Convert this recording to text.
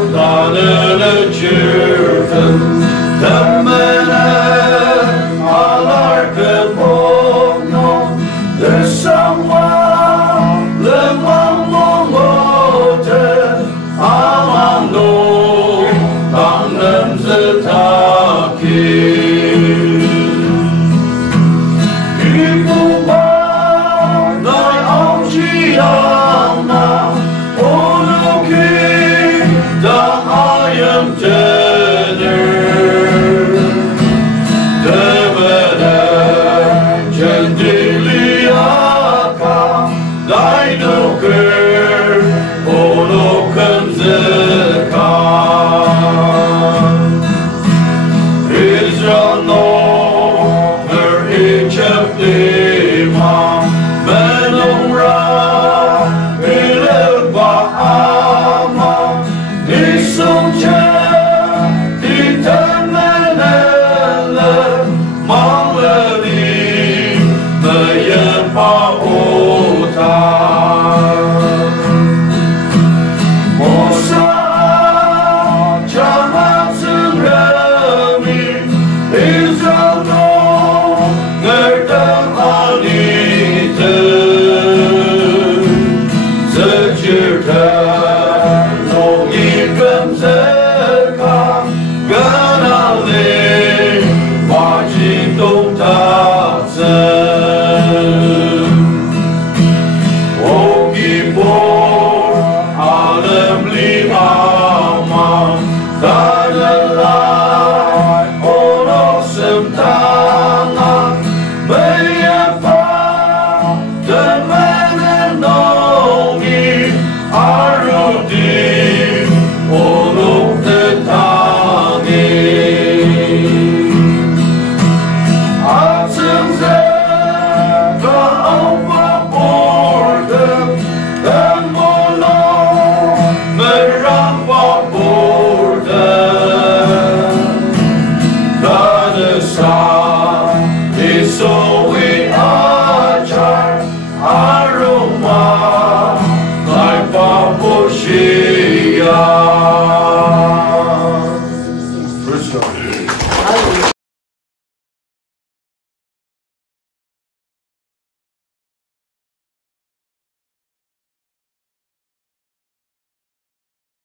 Giportanın çırtın Temmene alarkı bono Desamwa lemang mongote Amano tangan setaki Ibu bandai aujiana Onuki dan ayam ceder Debede cendiliaka Dainuker onukan zekan Israno bericaptima Menumra Bahama Nisumce Ditemenele Mangleri Meyepautan Mosa Camatsın Remi İzrano Nereden anite Secirten Nogikam zeka Ganale Wajitong tatsen Ogibor Alem limama Dadalai Onosem tangan Meyapa Demenenongi Arudi Oluk tetani Atınze Kaopa bordem Demono Meramba bordem Dadesa Isowi acar Aroma Like Papushia. First